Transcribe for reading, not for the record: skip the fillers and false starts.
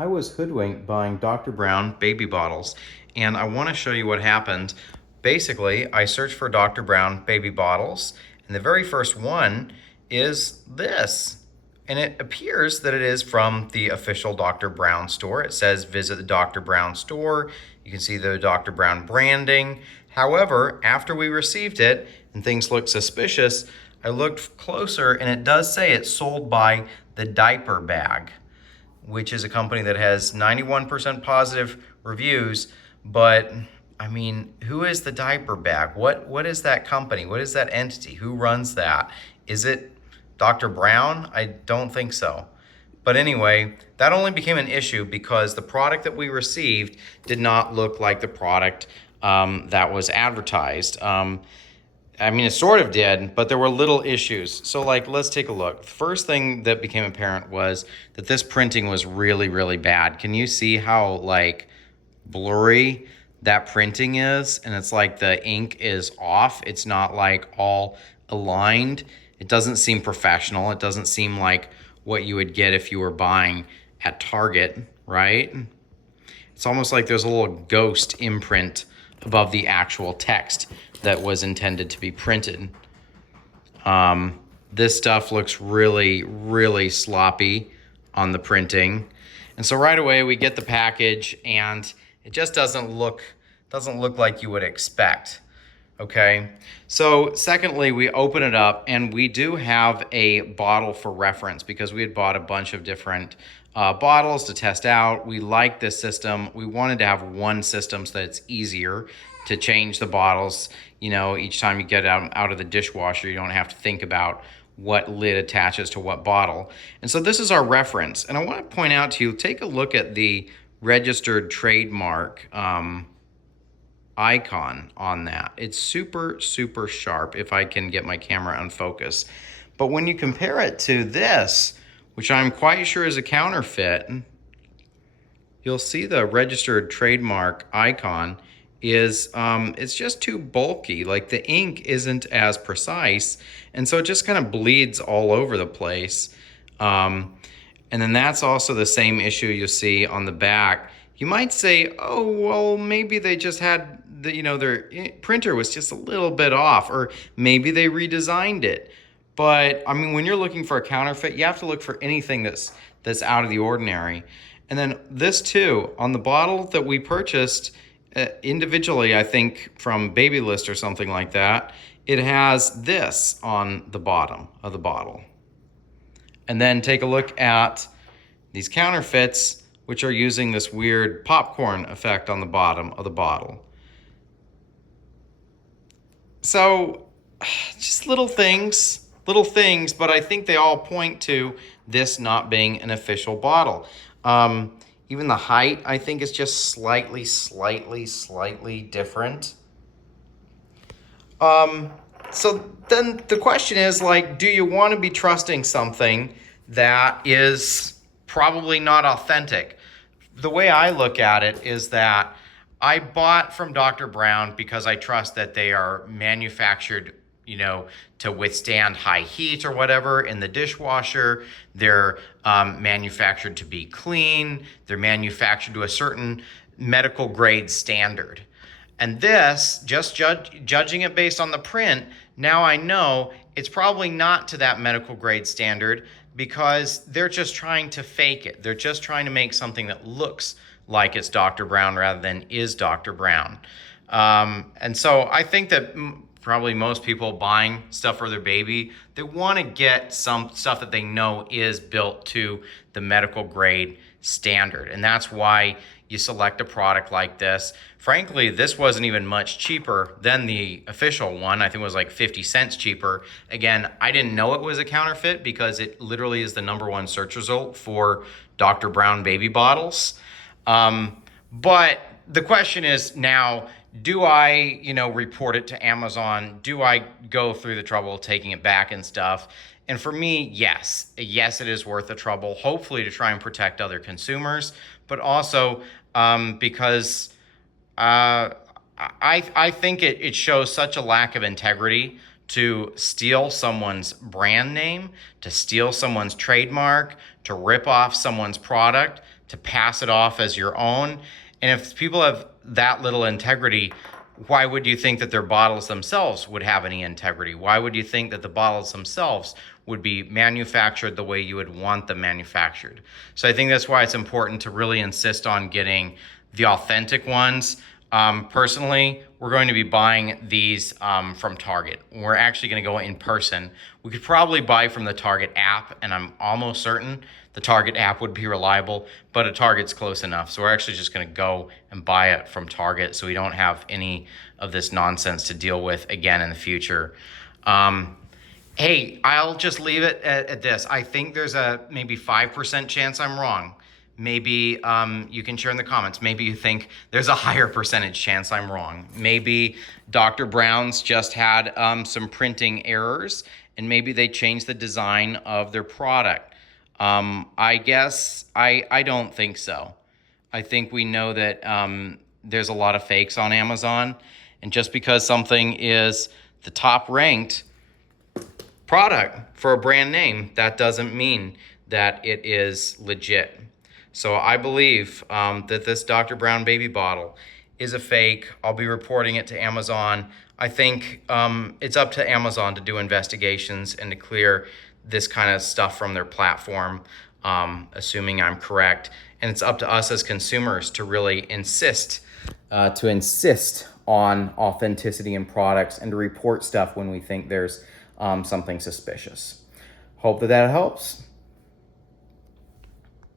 I was hoodwinked buying Dr. Brown baby bottles, and I want to show you what happened. Basically, I searched for Dr. Brown baby bottles, and the very first one is this. And it appears that it is from the official Dr. Brown store. It says visit the Dr. Brown store. You can see the Dr. Brown branding. However, after we received it and things looked suspicious, I looked closer and it does say it's sold by the Diaper Bag, which is a company that has 91% positive reviews. But I mean, who is the Diaper Bag? What is that company? What is that entity? Who runs that? Is it Dr. Brown? I don't think so. But anyway, that only became an issue because the product that we received did not look like the product that was advertised. I mean, it sort of did, but there were little issues. So like, let's take a look. The first thing that became apparent was that this printing was really, really bad. Can you see how like blurry that printing is? And it's like the ink is off. It's not like all aligned. It doesn't seem professional. It doesn't seem like what you would get if you were buying at Target, right? It's almost like there's a little ghost imprint above the actual text that was intended to be printed. This stuff looks really, really sloppy on the printing. And so right away we get the package and it just doesn't look like you would expect. Okay, so secondly, we open it up and we do have a bottle for reference because we had bought a bunch of different bottles to test out. We like this system. We wanted to have one system so that it's easier to change the bottles. You know, each time you get it out of the dishwasher, you don't have to think about what lid attaches to what bottle. And so this is our reference. And I want to point out to you, take a look at the registered trademark icon on that. It's super, super sharp if I can get my camera unfocused. But when you compare it to this, which I'm quite sure is a counterfeit, you'll see the registered trademark icon is it's just too bulky. Like the ink isn't as precise, and so it just kind of bleeds all over the place. And then that's also the same issue you see on the back. You might say, oh, well, maybe they just had the, you know, their printer was just a little bit off, or maybe they redesigned it. But I mean, when you're looking for a counterfeit, you have to look for anything that's out of the ordinary. And then this too, on the bottle that we purchased individually, I think from Babylist or something like that, it has this on the bottom of the bottle. And then take a look at these counterfeits, which are using this weird popcorn effect on the bottom of the bottle. So just little things, but I think they all point to this not being an official bottle. Even the height, I think, is just slightly different. So then the question is, like, do you want to be trusting something that is probably not authentic? The way I look at it is that I bought from Dr. Brown because I trust that they are manufactured, you know, to withstand high heat or whatever in the dishwasher. They're manufactured to be clean. They're manufactured to a certain medical grade standard. And this, just judging it based on the print, now I know it's probably not to that medical grade standard because they're just trying to fake it. They're just trying to make something that looks like it's Dr. Brown rather than is Dr. Brown. And so I think that probably most people buying stuff for their baby, they want to get some stuff that they know is built to the medical grade standard. And that's why you select a product like this. Frankly, this wasn't even much cheaper than the official one. I think it was like 50 cents cheaper. Again, I didn't know it was a counterfeit because it literally is the #1 search result for Dr. Brown baby bottles. But the question is now, do I, report it to Amazon? Do I go through the trouble of taking it back and stuff? And for me, yes, it is worth the trouble, hopefully to try and protect other consumers, but also because I think it shows such a lack of integrity to steal someone's brand name, to steal someone's trademark, to rip off someone's product, to pass it off as your own. And if people have that little integrity, why would you think that their bottles themselves would have any integrity? Why would you think that the bottles themselves would be manufactured the way you would want them manufactured? So I think that's why it's important to really insist on getting the authentic ones. Personally, we're going to be buying these from Target. We're actually going to go in person. We could probably buy from the Target app, and I'm almost certain the Target app would be reliable, but a Target's close enough. So we're actually just going to go and buy it from Target so we don't have any of this nonsense to deal with again in the future. Hey, I'll just leave it at this. I think there's a maybe 5% chance I'm wrong. Maybe you can share in the comments. Maybe you think there's a higher percentage chance I'm wrong. Maybe Dr. Brown's just had some printing errors, and maybe they changed the design of their product. I guess I don't think so. I think we know that there's a lot of fakes on Amazon, and just because something is the top ranked product for a brand name, that doesn't mean that it is legit. So I believe that this Dr. Brown baby bottle is a fake. I'll be reporting it to Amazon. I think it's up to Amazon to do investigations and to clear this kind of stuff from their platform, assuming I'm correct. And it's up to us as consumers to really insist on authenticity in products and to report stuff when we think there's something suspicious. Hope that helps.